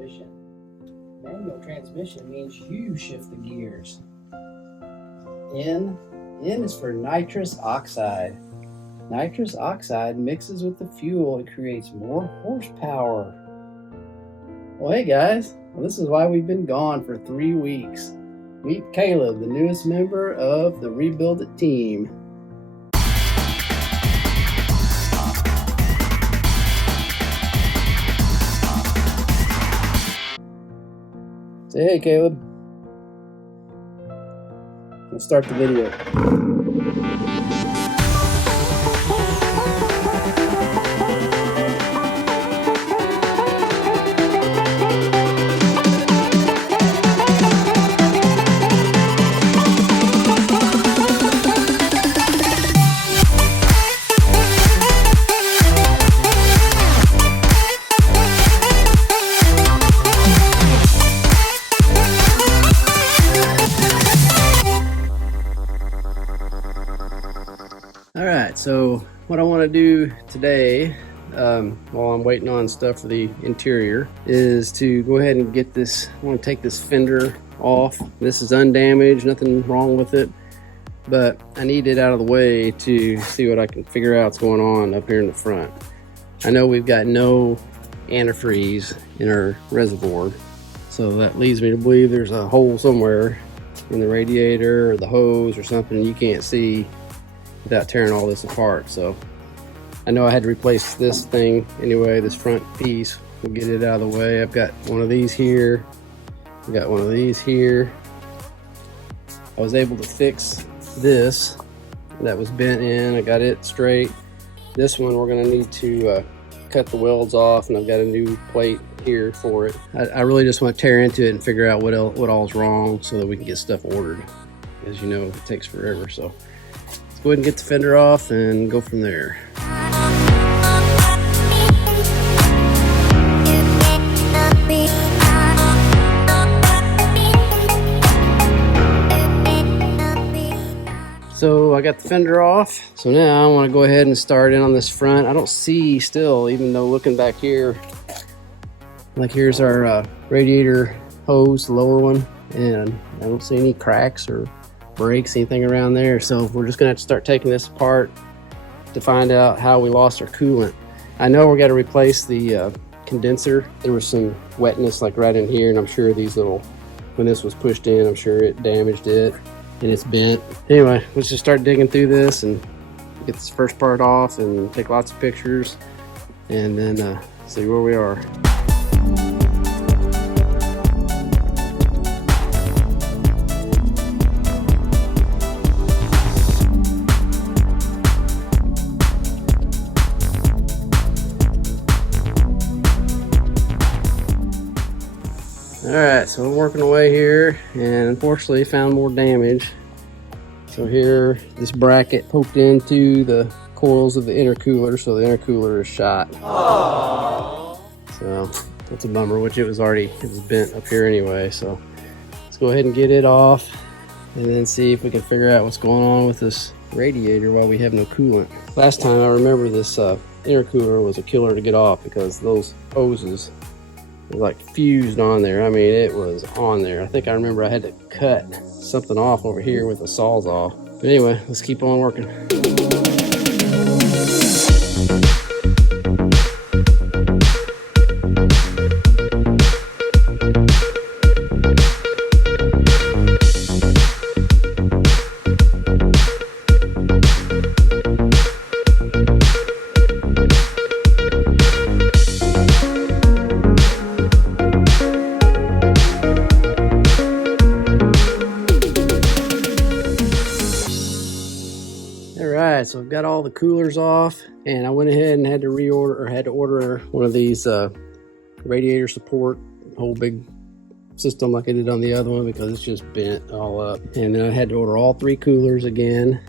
transmission. Manual transmission means you shift the gears. N is for nitrous oxide. Nitrous oxide mixes with the fuel and creates more horsepower. Well, hey guys, this is why we've been gone for 3 weeks. Meet Caleb, the newest member of the Rebuild It team. Say hey, Caleb. Let's start the video. Alright, so what I want to do today, while I'm waiting on stuff for the interior, is to go ahead and get this. I want to take this fender off. This is undamaged, nothing wrong with it, but I need it out of the way to see what I can figure out what's going on up here in the front. I know we've got no antifreeze in our reservoir, so that leads me to believe there's a hole somewhere in the radiator or the hose or something you can't see without tearing all this apart. So I know I had to replace this thing anyway, this front piece. We'll get it out of the way. I've got one of these here. I've got one of these here. I was able to fix this that was bent in. I got it straight. This one we're going to need to cut the welds off, and I've got a new plate here for it. I really just want to tear into it and figure out what all's wrong so that we can get stuff ordered. As you know, it takes forever. So let's go ahead and get the fender off and go from there. So I got the fender off. So now I want to go ahead and start in on this front. I don't see still, even though looking back here, like here's our radiator hose, the lower one, and I don't see any cracks or breaks, anything around there. So we're just gonna have to start taking this apart to find out how we lost our coolant. I know we got to replace the condenser. There was some wetness like right in here, and I'm sure these little, when this was pushed in, I'm sure it damaged it and it's bent. Anyway, let's just start digging through this and get this first part off and take lots of pictures and then see where we are. Alright, so I'm working away here, and unfortunately found more damage. So here, this bracket poked into the coils of the intercooler, so the intercooler is shot. Aww. So that's a bummer, which it was bent up here anyway. So let's go ahead and get it off and then see if we can figure out what's going on with this radiator while we have no coolant. Last time I remember this intercooler was a killer to get off because those hoses like fused on there. I mean, it was on there. I think I remember I had to cut something off over here with the Sawzall. But anyway, let's keep on working. Alright, so I've got all the coolers off, and I went ahead and had to order one of these radiator support, whole big system like I did on the other one, because it's just bent all up. And then I had to order all 3 coolers again.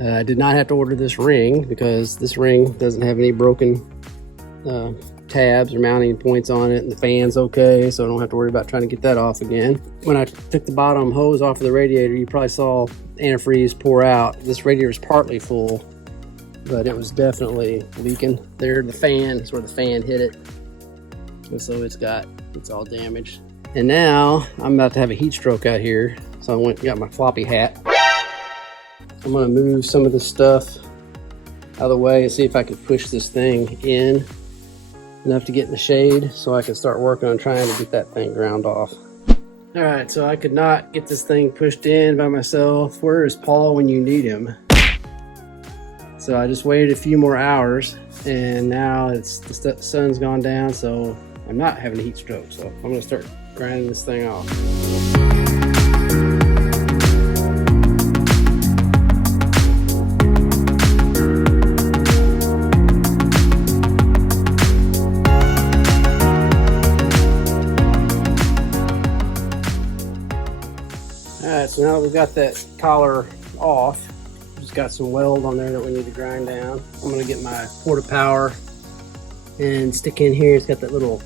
I did not have to order this ring because this ring doesn't have any broken tabs or mounting points on it, and the fan's okay, so I don't have to worry about trying to get that off again. When I took the bottom hose off of the radiator, you probably saw antifreeze pour out. This radiator is partly full, but it was definitely leaking. There, the fan is where the fan hit it, And so it's all damaged. And now I'm about to have a heat stroke out here. So I went and got my floppy hat. I'm gonna move some of the stuff out of the way and see if I can push this thing in enough to get in the shade so I can start working on trying to get that thing ground off. All right, so I could not get this thing pushed in by myself. Where is Paul when you need him? So I just waited a few more hours, and now the sun's gone down, so I'm not having a heat stroke. So I'm gonna start grinding this thing off. Alright, so now that we've got that collar off, just got some weld on there that we need to grind down. I'm going to get my Porta Power and stick in here. It's got that little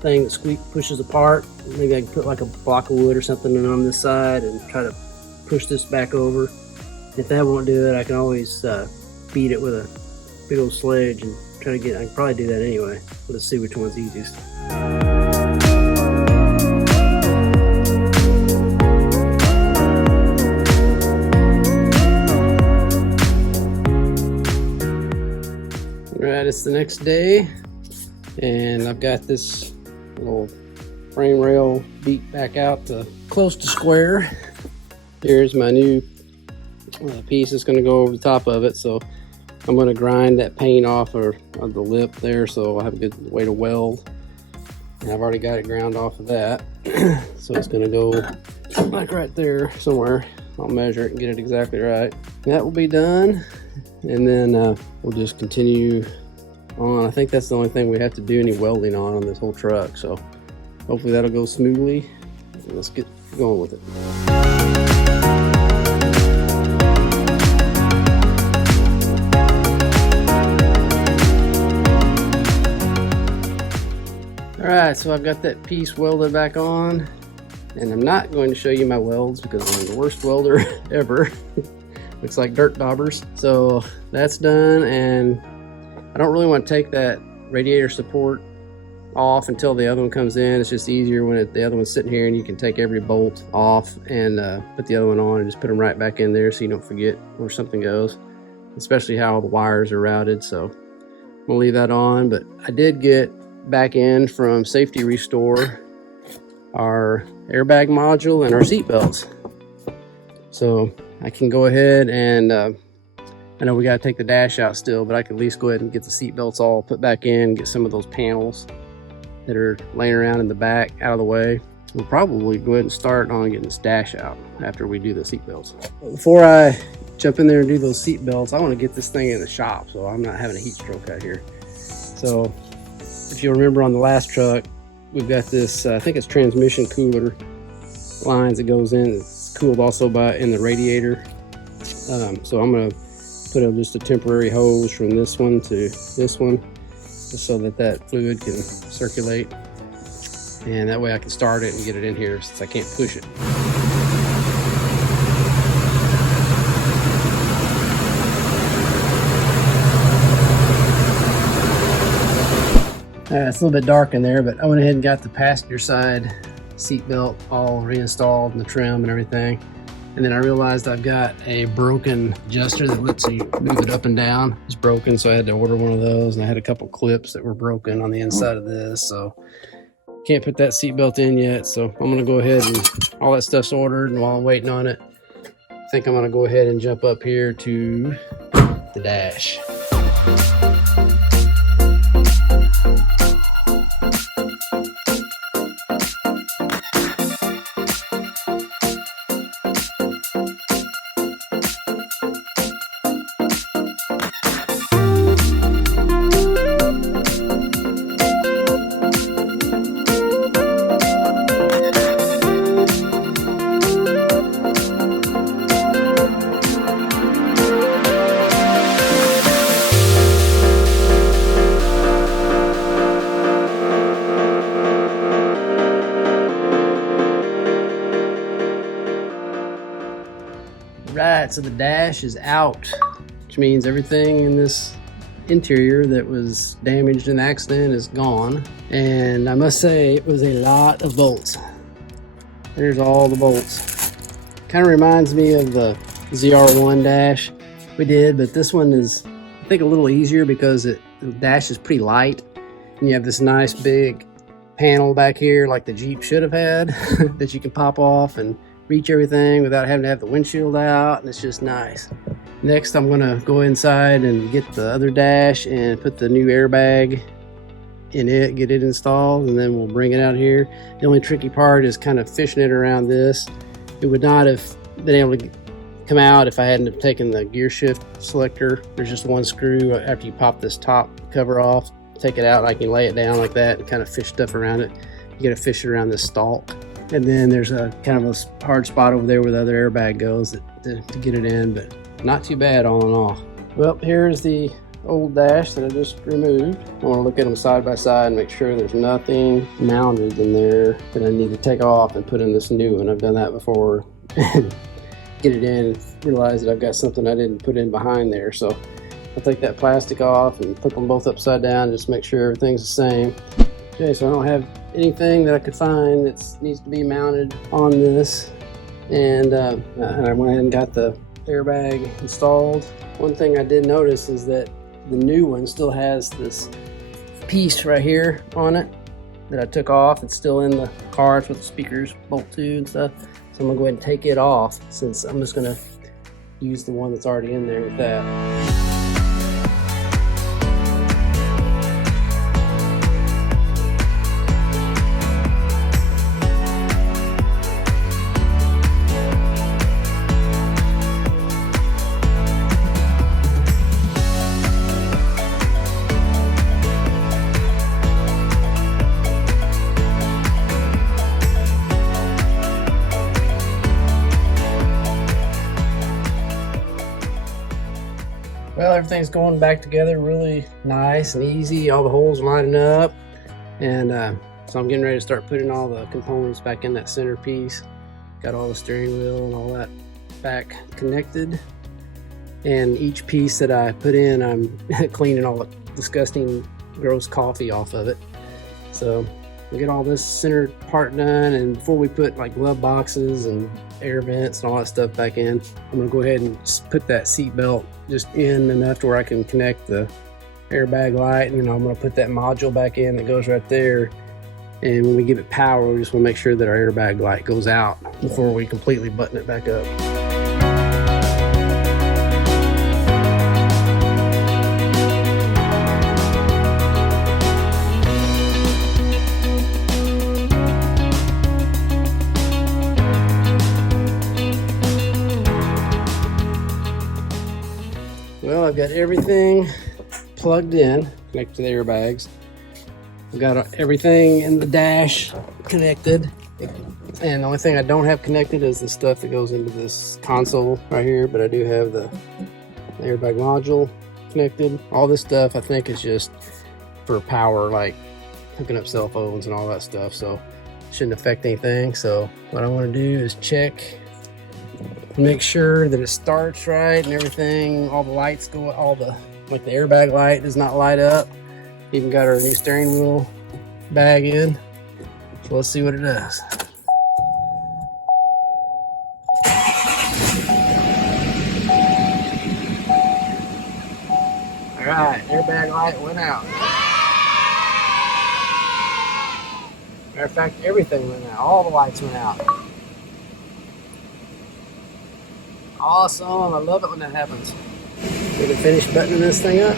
thing that pushes apart. Maybe I can put like a block of wood or something on this side and try to push this back over. If that won't do it, I can always beat it with a big old sledge and try to get, I can probably do that anyway. Let's see which one's easiest. Alright, it's the next day, and I've got this little frame rail beat back out to close to square. Here's my new piece that's going to go over the top of it, so I'm going to grind that paint off of the lip there so I have a good way to weld. And I've already got it ground off of that, so it's going to go like right there somewhere. I'll measure it and get it exactly right. That will be done, and then we'll just continue on. I think that's the only thing we have to do any welding on this whole truck, so hopefully that'll go smoothly. Let's get going with it. Alright, so I've got that piece welded back on, and I'm not going to show you my welds because I'm the worst welder ever. Looks like dirt daubers. So that's done, and I don't really want to take that radiator support off until the other one comes in. It's just easier when the other one's sitting here and you can take every bolt off and put the other one on and just put them right back in there so you don't forget where something goes, especially how the wires are routed. So I'm gonna leave that on, but I did get back in from Safety Restore our airbag module and our seat belts. So I can go ahead and I know we got to take the dash out still, but I can at least go ahead and get the seat belts all put back in, get some of those panels that are laying around in the back out of the way. We'll probably go ahead and start on getting this dash out after we do the seat belts. Before I jump in there and do those seat belts, I want to get this thing in the shop so I'm not having a heat stroke out here. So if you remember on the last truck, we've got this, I think it's transmission cooler lines that goes in. It's cooled also in the radiator. So I'm going to put just a temporary hose from this one to this one, just so that fluid can circulate. And that way I can start it and get it in here since I can't push it. It's a little bit dark in there, but I went ahead and got the passenger side seat belt all reinstalled and the trim and everything. And then I realized I've got a broken adjuster that lets you move it up and down. It's broken, so I had to order one of those, and I had a couple clips that were broken on the inside of this, so can't put that seat belt in yet. So I'm gonna go ahead and all that stuff's ordered, and while I'm waiting on it, I think I'm gonna go ahead and jump up here to the dash. Right, so the dash is out, which means everything in this interior that was damaged in the accident is gone. And I must say, it was a lot of bolts. There's all the bolts. Kind of reminds me of the ZR1 dash we did, but this one is, I think, a little easier because the dash is pretty light. And you have this nice big panel back here like the Jeep should have had that you can pop off and reach everything without having to have the windshield out, and it's just nice. Next, I'm gonna go inside and get the other dash and put the new airbag in it, get it installed, and then we'll bring it out here. The only tricky part is kind of fishing it around this. It would not have been able to come out if I hadn't have taken the gear shift selector. There's just one screw after you pop this top cover off, take it out, and I can lay it down like that and kind of fish stuff around it. You gotta fish it around this stalk. And then there's a kind of a hard spot over there where the other airbag goes to get it in, but not too bad all in all. Well, here's the old dash that I just removed. I want to look at them side by side and make sure there's nothing mounted in there that I need to take off and put in this new one. I've done that before. Get it in and realize that I've got something I didn't put in behind there. So I'll take that plastic off and flip them both upside down, just make sure everything's the same. Okay, so I don't have anything that I could find that needs to be mounted on this. And I went ahead and got the airbag installed. One thing I did notice is that the new one still has this piece right here on it that I took off. It's still in the car. It's with the speakers bolt to and stuff. So I'm gonna go ahead and take it off, since I'm just gonna use the one that's already in there with that. Well, everything's going back together really nice and easy. All the holes are lining up. And so I'm getting ready to start putting all the components back in that center piece. Got all the steering wheel and all that back connected. And each piece that I put in, I'm cleaning all the disgusting, gross coffee off of it. So we'll get all this center part done, and before we put like glove boxes and air vents and all that stuff back in, I'm gonna go ahead and just put that seat belt just in enough to where I can connect the airbag light, and then I'm gonna put that module back in that goes right there. And when we give it power, we just wanna make sure that our airbag light goes out before we completely button it back up. Well, I've got everything plugged in, connected to the airbags. I've got everything in the dash connected. And the only thing I don't have connected is the stuff that goes into this console right here, but I do have the airbag module connected. All this stuff I think is just for power, like hooking up cell phones and all that stuff, so it shouldn't affect anything. So what I want to do is check, make sure that it starts right and everything, all the lights go, like the airbag light does not light up. Even got our new steering wheel bag in. So let's see what it does. All right, airbag light went out. Matter of fact, everything went out. All the lights went out. Awesome, I love it when that happens. We're gonna finish buttoning this thing up.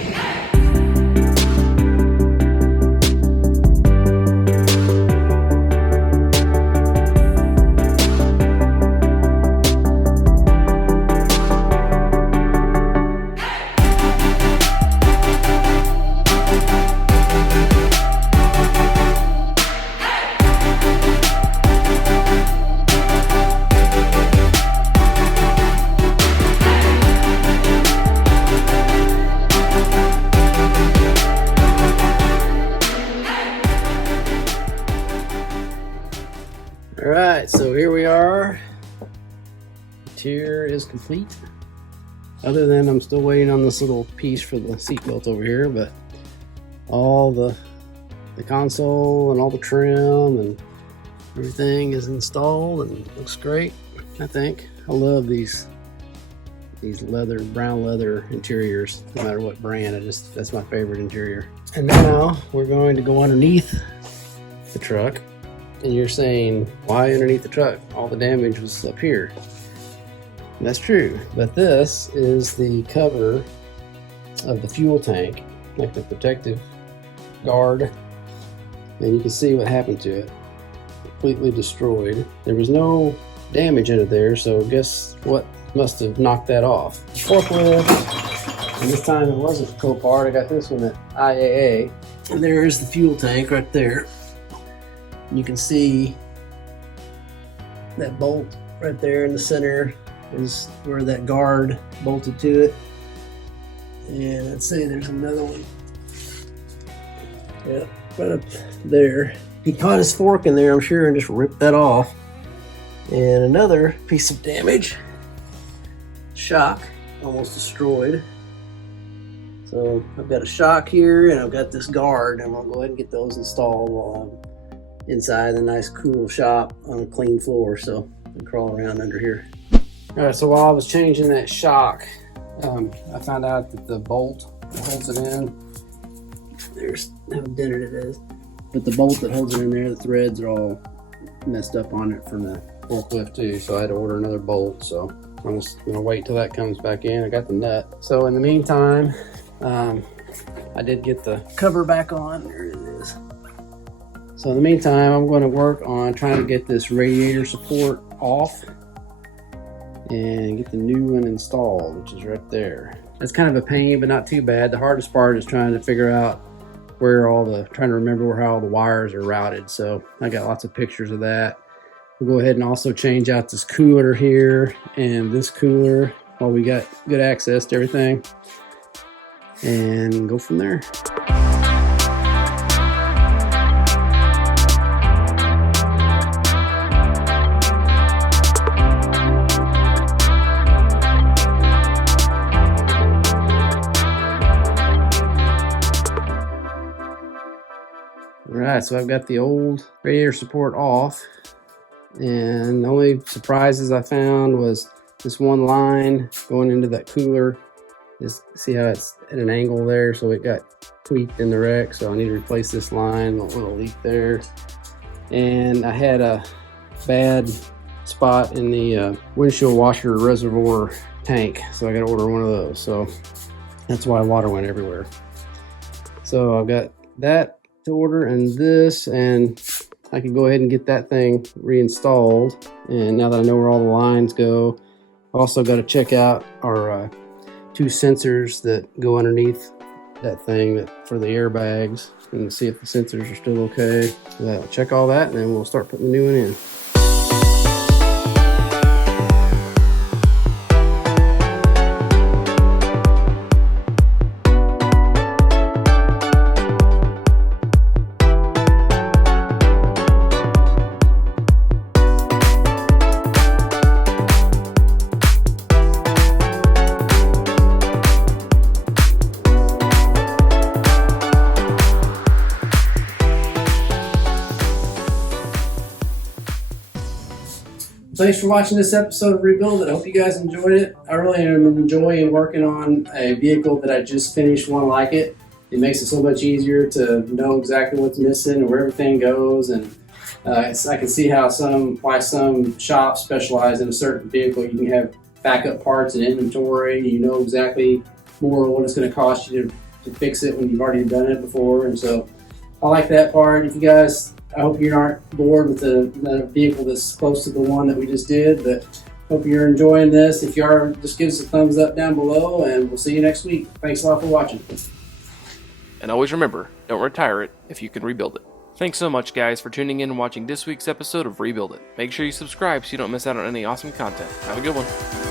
All right, so here we are. The interior is complete. other than I'm still waiting on this little piece for the seatbelt over here, but all the console and all the trim and everything is installed and looks great, I think. I love these brown leather interiors, no matter what brand. That's my favorite interior. And now we're going to go underneath the truck. And you're saying, why underneath the truck? All the damage was up here. And that's true, but this is the cover of the fuel tank, like the protective guard. And you can see what happened to it. Completely destroyed. There was no damage in it there, so guess what must have knocked that off? Forklift. And this time it wasn't Copart. I got this one at IAA. And there's the fuel tank right there. You can see that bolt right there in the center is where that guard bolted to it. And let's see, there's another one. Yeah, right up there. He caught his fork in there, I'm sure, and just ripped that off. And another piece of damage. Shock, almost destroyed. So I've got a shock here, and I've got this guard, and I'm gonna go ahead and get those installed while I'm inside the nice cool shop on a clean floor, so I can crawl around under here. All right, so while I was changing that shock, I found out that the bolt that holds it in, there's how dented it is, but the bolt that holds it in there, the threads are all messed up on it from the forklift too, so I had to order another bolt. So I'm just gonna wait till that comes back in. I got the nut. So in the meantime, I did get the cover back on. There it is. So in the meantime, I'm going to work on trying to get this radiator support off and get the new one installed, which is right there. That's kind of a pain, but not too bad. The hardest part is trying to figure out trying to remember how all the wires are routed. So I got lots of pictures of that. We'll go ahead and also change out this cooler here and this cooler while we got good access to everything, and go from there. Alright, so I've got the old radiator support off, and the only surprises I found was this one line going into that cooler. Just see how it's at an angle there, so it got tweaked in the wreck, so I need to replace this line, a little leak there. And I had a bad spot in the windshield washer reservoir tank, so I got to order one of those, so that's why water went everywhere. So I've got that to order and this, and I can go ahead and get that thing reinstalled. And now that I know where all the lines go, I also got to check out our two sensors that go underneath that thing for the airbags and see if the sensors are still okay. I'll check all that, and then we'll start putting the new one in. Thanks for watching this episode of Rebuild It. I hope you guys enjoyed it. I really am enjoying working on a vehicle that I just finished one like it. It makes it so much easier to know exactly what's missing and where everything goes. And I can see how why some shops specialize in a certain vehicle. You can have backup parts and inventory. You know exactly more what it's going to cost you to fix it when you've already done it before. And so I like that part. If you guys, I hope you aren't bored with the vehicle that's close to the one that we just did, but hope you're enjoying this. If you are, just give us a thumbs up down below, and we'll see you next week. Thanks a lot for watching. And always remember, don't retire it if you can rebuild it. Thanks so much, guys, for tuning in and watching this week's episode of Rebuild It. Make sure you subscribe so you don't miss out on any awesome content. Have a good one.